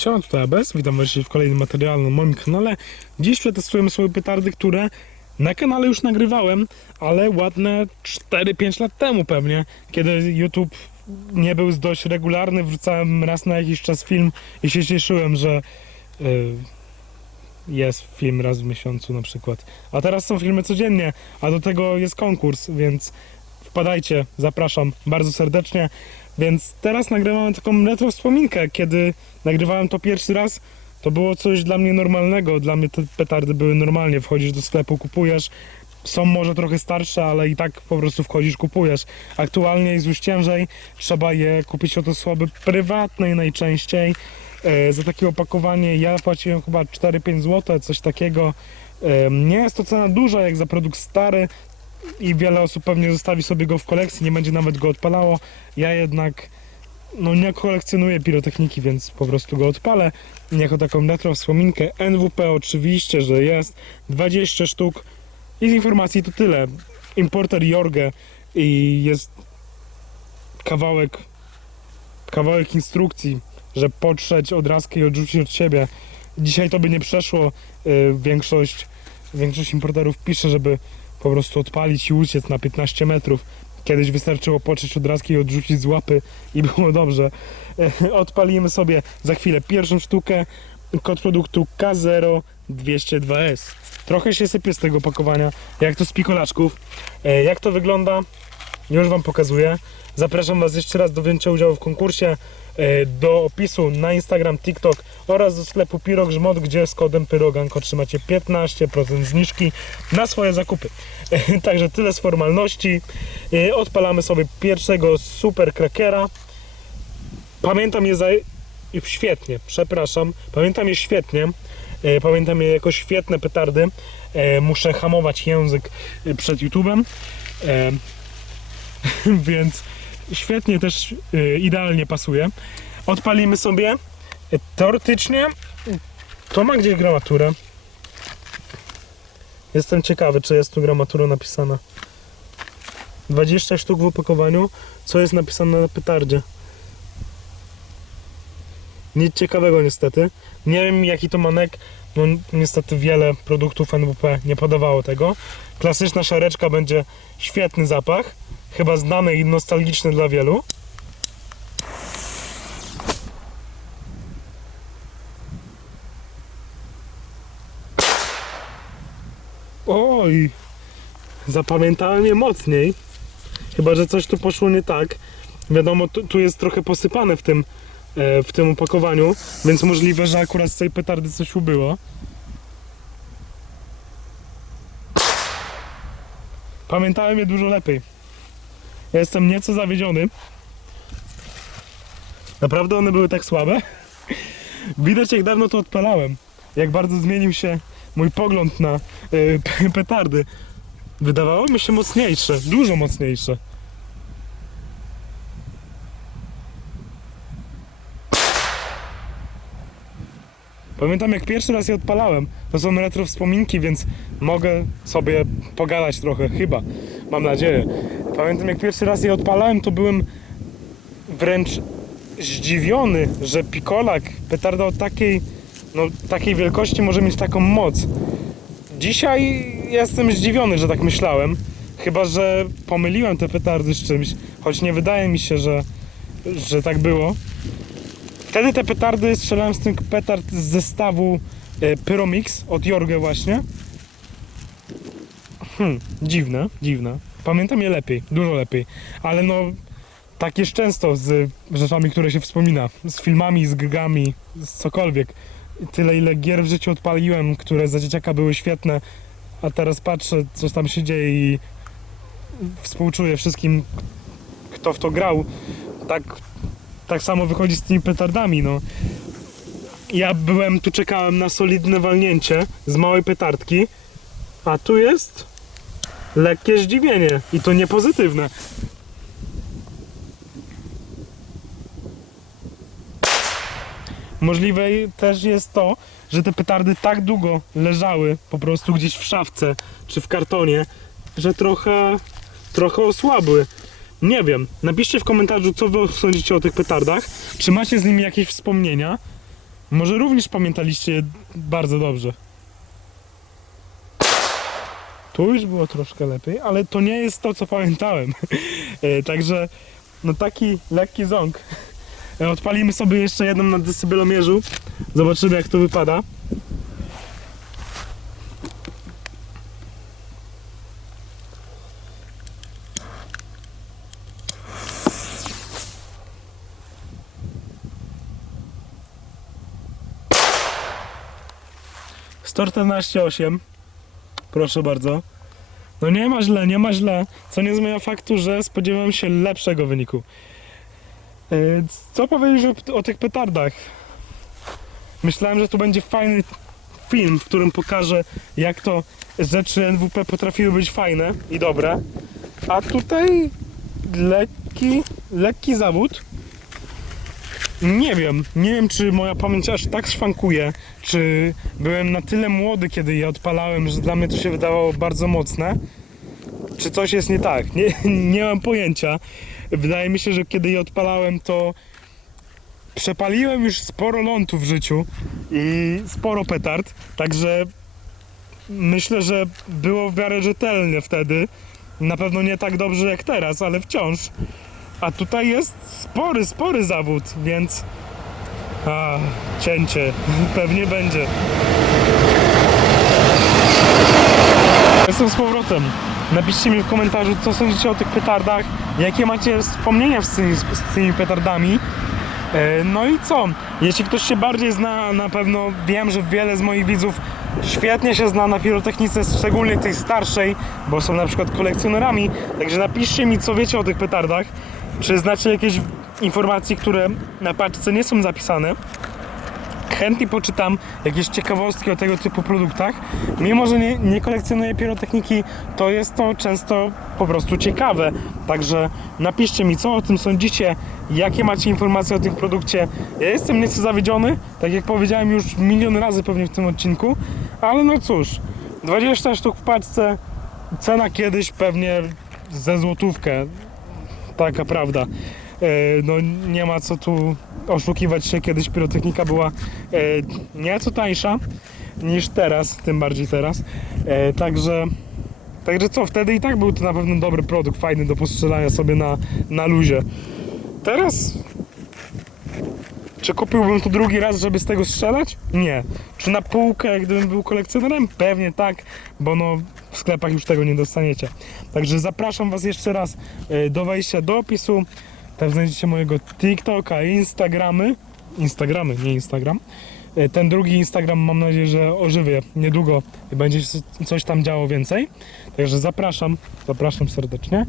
Siema, tutaj ABS, witam was w kolejnym materiale na moim kanale. Dziś przetestujemy sobie petardy, które na kanale już nagrywałem, ale ładne 4-5 lat temu pewnie, kiedy YouTube nie był dość regularny, wrzucałem raz na jakiś czas film i się cieszyłem, że y, jest film raz w miesiącu na przykład. A teraz są filmy codziennie, a do tego jest konkurs, więc wpadajcie, zapraszam bardzo serdecznie. Więc teraz nagrywamy taką retro wspominkę, kiedy nagrywałem to pierwszy raz, to było coś dla mnie normalnego, dla mnie te petardy były normalnie, wchodzisz do sklepu, kupujesz, są może trochę starsze, ale i tak po prostu wchodzisz, kupujesz. Aktualnie jest już ciężej, trzeba je kupić od osoby prywatnej najczęściej. E, za takie opakowanie ja płaciłem chyba 4-5 zł, coś takiego. E, nie jest to cena duża jak za produkt stary i wiele osób pewnie zostawi sobie go w kolekcji, nie będzie nawet go odpalało. Ja jednak no nie kolekcjonuję pirotechniki, więc po prostu go odpalę. Jako taką retro wspominkę. NWP oczywiście, że jest 20 sztuk i z informacji to tyle. Importer Jorge i jest kawałek kawałek instrukcji, że potrzeć odrazkę i odrzucić od siebie. Dzisiaj to by nie przeszło. Yy, Większość, większość importerów pisze, żeby po prostu odpalić i uciec na 15 metrów. Kiedyś wystarczyło potrzeć odrazki i odrzucić z łapy i było dobrze. E, Odpalimy sobie za chwilę pierwszą sztukę. Kod produktu K0202S. Trochę się sypie z tego opakowania, jak to z pikolaczków. E, Jak to wygląda? Już Wam pokazuję. Zapraszam Was jeszcze raz do wzięcia udziału w konkursie, do opisu na Instagram, TikTok oraz do sklepu Pirog Żmot, gdzie z kodem Pyrogank otrzymacie 15% zniżki na swoje zakupy. E, Także tyle z formalności. E, Odpalamy sobie pierwszego super krakera. Pamiętam je za... Świetnie, przepraszam. Pamiętam je świetnie. E, Pamiętam je jako świetne petardy. E, Muszę hamować język e, przed YouTube'em. E, więc świetnie też y, idealnie pasuje. Odpalimy sobie. Y, Teoretycznie to ma gdzieś gramaturę. Jestem ciekawy, czy jest tu gramatura napisana. 20 sztuk w opakowaniu. Co jest napisane na petardzie? Nic ciekawego niestety. Nie wiem jaki to manek. No niestety wiele produktów NWP nie podawało tego. Klasyczna szareczka będzie świetny zapach. Chyba znany i nostalgiczny dla wielu. Oj, zapamiętałem je mocniej. Chyba, że coś tu poszło nie tak. Wiadomo, tu, tu jest trochę posypane w tym, e, w tym opakowaniu, więc możliwe, że akurat z tej petardy coś ubyło. Pamiętałem je dużo lepiej. Ja jestem nieco zawiedziony. Naprawdę one były tak słabe. Widać jak dawno to odpalałem. Jak bardzo zmienił się mój pogląd na y, petardy. Wydawało mi się mocniejsze, dużo mocniejsze. Pamiętam jak pierwszy raz je odpalałem. To są retro wspominki, więc mogę sobie pogadać trochę, chyba. Mam nadzieję. Pamiętam jak pierwszy raz je odpalałem, to byłem wręcz zdziwiony, że pikolak, petarda o takiej, no, takiej wielkości może mieć taką moc. Dzisiaj jestem zdziwiony, że tak myślałem. Chyba, że pomyliłem te petardy z czymś, choć nie wydaje mi się, że, że tak było. Wtedy te petardy strzelałem z tym petard z zestawu e, Pyromix od Jorge właśnie. Hmm, dziwne, dziwne. Pamiętam je lepiej, dużo lepiej. Ale no, tak jest często z rzeczami, które się wspomina. Z filmami, z grami, z cokolwiek. Tyle ile gier w życiu odpaliłem, które za dzieciaka były świetne, a teraz patrzę, co tam się dzieje i współczuję wszystkim, kto w to grał. Tak, tak samo wychodzi z tymi petardami, no. Ja byłem, tu czekałem na solidne walnięcie z małej petardki, a tu jest lekkie zdziwienie i to nie pozytywne. Możliwe też jest to, że te petardy tak długo leżały po prostu gdzieś w szafce czy w kartonie, że trochę, trochę osłabły. Nie wiem. Napiszcie w komentarzu, co wy sądzicie o tych petardach. Czy macie z nimi jakieś wspomnienia? Może również pamiętaliście je bardzo dobrze. Tu już było troszkę lepiej, ale to nie jest to, co pamiętałem. E, Także, no taki lekki ząg. E, Odpalimy sobie jeszcze jedną na decybelomierzu. Zobaczymy, jak to wypada. Sto czternaście osiem. Proszę bardzo. No nie ma źle, nie ma źle. Co nie zmienia faktu, że spodziewałem się lepszego wyniku. Yy, Co powiedzieć o, o tych petardach? Myślałem, że tu będzie fajny film, w którym pokażę, jak to rzeczy NWP potrafiły być fajne i dobre. A tutaj lekki, lekki zawód. Nie wiem, nie wiem czy moja pamięć aż tak szwankuje, czy byłem na tyle młody, kiedy je odpalałem, że dla mnie to się wydawało bardzo mocne. Czy coś jest nie tak? Nie, nie mam pojęcia. Wydaje mi się, że kiedy je odpalałem, to przepaliłem już sporo lądu w życiu i sporo petard, także myślę, że było w miarę rzetelnie wtedy. Na pewno nie tak dobrze jak teraz, ale wciąż. A tutaj jest spory, spory zawód, więc. A, cięcie. Pewnie będzie. Jestem z powrotem. Napiszcie mi w komentarzu, co sądzicie o tych petardach, jakie macie wspomnienia z tymi, z tymi petardami. E, No i co? Jeśli ktoś się bardziej zna, na pewno wiem, że wiele z moich widzów świetnie się zna na pirotechnice, szczególnie tej starszej, bo są na przykład kolekcjonerami. Także napiszcie mi, co wiecie o tych petardach. Czy znacie jakieś informacje, które na paczce nie są zapisane? Chętnie poczytam jakieś ciekawostki o tego typu produktach. Mimo, że nie, nie kolekcjonuję pirotechniki, to jest to często po prostu ciekawe. Także napiszcie mi, co o tym sądzicie, jakie macie informacje o tym produkcie. Ja jestem nieco zawiedziony, tak jak powiedziałem już milion razy pewnie w tym odcinku, ale no cóż, 20 sztuk w paczce, cena kiedyś pewnie ze złotówkę. Taka prawda. E, No nie ma co tu oszukiwać się, kiedyś pirotechnika była e, nieco tańsza niż teraz, tym bardziej teraz. E, Także, także co, wtedy i tak był to na pewno dobry produkt, fajny do postrzelania sobie na, na luzie. Teraz czy kupiłbym to drugi raz, żeby z tego strzelać? Nie. Czy na półkę, gdybym był kolekcjonerem? Pewnie tak, bo no w sklepach już tego nie dostaniecie. Także zapraszam Was jeszcze raz e, do wejścia do opisu. Tam znajdziecie mojego TikToka, Instagramy. Instagramy, nie Instagram. E, Ten drugi Instagram mam nadzieję, że ożywię niedługo i będzie coś tam działo więcej. Także zapraszam, zapraszam serdecznie.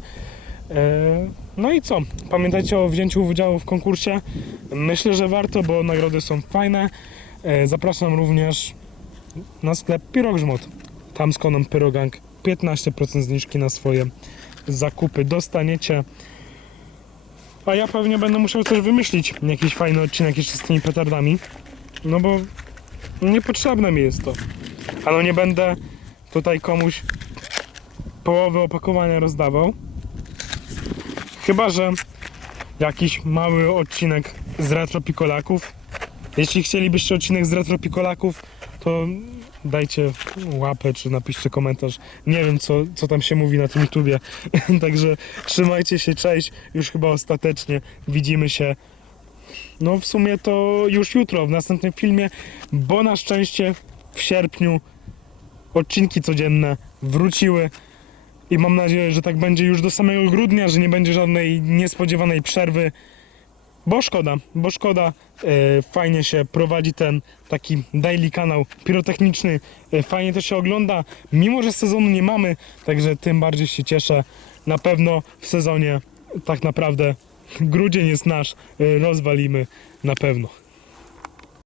E, No i co? Pamiętajcie o wzięciu udziału w konkursie. Myślę, że warto, bo nagrody są fajne. Zapraszam również na sklep Pirogrzmot. Tam z konem Pyrogang 15% zniżki na swoje zakupy dostaniecie. A ja pewnie będę musiał coś wymyślić. Jakiś fajny odcinek jeszcze z tymi petardami. No bo niepotrzebne mi jest to. A no nie będę tutaj komuś połowy opakowania rozdawał. Chyba, że jakiś mały odcinek z Retro Pikolaków. Jeśli chcielibyście odcinek z Retro Pikolaków, to dajcie łapę czy napiszcie komentarz. Nie wiem, co, co tam się mówi na tym YouTubie. Także trzymajcie się, cześć. Już chyba ostatecznie widzimy się. No w sumie to już jutro w następnym filmie, bo na szczęście w sierpniu odcinki codzienne wróciły. I mam nadzieję, że tak będzie już do samego grudnia, że nie będzie żadnej niespodziewanej przerwy. Bo szkoda, bo szkoda. E, fajnie się prowadzi ten taki daily kanał pirotechniczny. E, fajnie to się ogląda, mimo że sezonu nie mamy, także tym bardziej się cieszę. Na pewno w sezonie tak naprawdę grudzień jest nasz, e, rozwalimy na pewno.